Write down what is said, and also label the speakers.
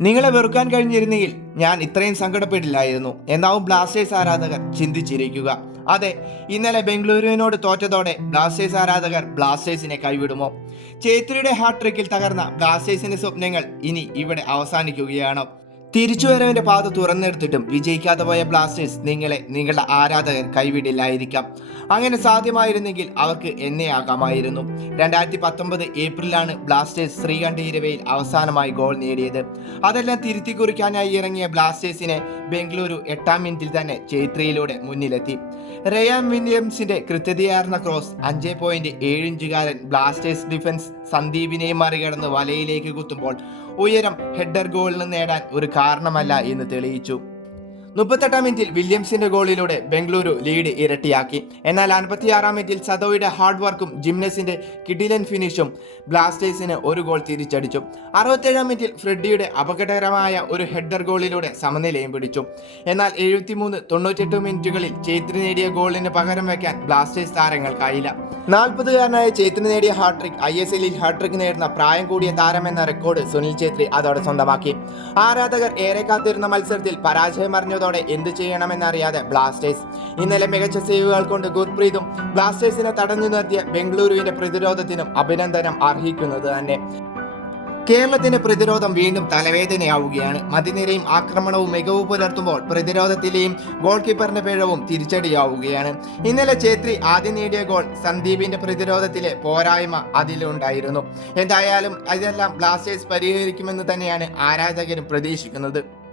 Speaker 1: നിങ്ങളെ വെറുക്കാൻ കഴിഞ്ഞിരുന്നെങ്കിൽ ഞാൻ ഇത്രയും സങ്കടപ്പെടില്ലായിരുന്നു എന്നാവും ബ്ലാസ്റ്റേഴ്സ് ആരാധകർ ചിന്തിച്ചിരിക്കുക. അതെ ഇന്നലെ ബംഗളൂരുവിനോട് തോറ്റതോടെ ബ്ലാസ്റ്റേഴ്സ് ആരാധകർ ബ്ലാസ്റ്റേഴ്സിനെ കൈവിടുമോ? ചേത്രിയുടെ ഹാട്രിക്കിൽ തകർന്ന ബ്ലാസ്റ്റേഴ്സിന്റെ സ്വപ്നങ്ങൾ ഇനി ഇവിടെ അവസാനിക്കുകയാണോ. തിരിച്ചുവരവിന്റെ പാത തുറന്നെടുത്തിട്ടും വിജയിക്കാതെ പോയ ബ്ലാസ്റ്റേഴ്സ് നിങ്ങളെ നിങ്ങളുടെ ആരാധകർ കൈവിടില്ലായിരിക്കാം. അങ്ങനെ സാധ്യമായിരുന്നെങ്കിൽ അവർക്ക് എന്നെ ആകാമായിരുന്നു രണ്ടായിരത്തി പത്തൊമ്പത് ഏപ്രിലാണ് ബ്ലാസ്റ്റേഴ്സ് ശ്രീകണ്ഠീരവയിൽ അവസാനമായി ഗോൾ നേടിയത്. അതെല്ലാം തിരുത്തി കുറിക്കാനായി ഇറങ്ങിയ ബ്ലാസ്റ്റേഴ്സിനെ ബംഗളൂരു എട്ടാം മിനിറ്റിൽ തന്നെ ചേത്രിയിലൂടെ മുന്നിലെത്തി. റയാൻ വില്യംസിന്റെ കൃത്യതയാർന്ന ക്രോസ് അഞ്ച് പോയിന്റ് ഏഴ് ഇഞ്ചുകാരൻ ബ്ലാസ്റ്റേഴ്സ് ഡിഫൻസ് സന്ദീപിനെയും മറികടന്ന് വലയിലേക്ക് കുത്തുമ്പോൾ ഉയരം ഹെഡർ ഗോളിന് നേടാൻ ഒരു കാരണമല്ല എന്ന് തെളിയിച്ചു. മുപ്പത്തെട്ടാം മിനിറ്റിൽ വില്യംസിന്റെ ഗോളിലൂടെ ബംഗളൂരു ലീഡ് ഇരട്ടിയാക്കി. എന്നാൽ അൻപത്തിയാറാം മിനിറ്റിൽ സദോയുടെ ഹാർഡ് വർക്കും ജിംനസിന്റെ കിഡിലൻ ഫിനിഷും ബ്ലാസ്റ്റേഴ്സിന് ഒരു ഗോൾ തിരിച്ചടിച്ചു. അറുപത്തേഴാം മിനിറ്റിൽ ഫ്രെഡിയുടെ അപകടകരമായ ഒരു ഹെഡർ ഗോളിലൂടെ സമനിലയും പിടിച്ചു. എന്നാൽ എഴുപത്തിമൂന്ന് തൊണ്ണൂറ്റെട്ട് മിനിറ്റുകളിൽ ചേത്രി നേടിയ ഗോളിന് പകരം വയ്ക്കാൻ ബ്ലാസ്റ്റേഴ്സ് താരങ്ങൾക്കായില്ല. നാൽപ്പതുകാരനായ ചേത്രി നേടിയ ഹാട്രിക് ഐ എസ് എല്ലിൽ ഹാട്രിക് നേടുന്ന പ്രായം കൂടിയ താരമെന്ന റെക്കോർഡ് സുനിൽ ഛേത്രി അതോടെ സ്വന്തമാക്കി. ആരാധകർ ഏറെ കാത്തിരുന്ന മത്സരത്തിൽ പരാജയം അറിഞ്ഞതോടെ എന്ത് ചെയ്യണമെന്നറിയാതെ ബ്ലാസ്റ്റേഴ്സ്. ഇന്നലെ മികച്ച സേവുകൾ കൊണ്ട് ഗുർപ്രീതും ബ്ലാസ്റ്റേഴ്സിനെ തടഞ്ഞു നിർത്തിയ ബംഗളൂരുവിന്റെ പ്രതിരോധത്തിനും അഭിനന്ദനം അർഹിക്കുന്നത് തന്നെ. കേരളത്തിന്റെ പ്രതിരോധം വീണ്ടും തലവേദനയാവുകയാണ്. മതിനിരയും ആക്രമണവും മികവ് പുലർത്തുമ്പോൾ പ്രതിരോധത്തിലെയും ഗോൾ കീപ്പറിന്റെ പിഴവും തിരിച്ചടിയാവുകയാണ്. ഇന്നലെ ഛേത്രി ആദ്യം നേടിയ ഗോൾ സന്ദീപിന്റെ പ്രതിരോധത്തിലെ പോരായ്മ അതിലുണ്ടായിരുന്നു. എന്തായാലും ഇതെല്ലാം ബ്ലാസ്റ്റേഴ്സ് പരിഹരിക്കുമെന്ന് തന്നെയാണ് ആരാധകരും പ്രതീക്ഷിക്കുന്നത്.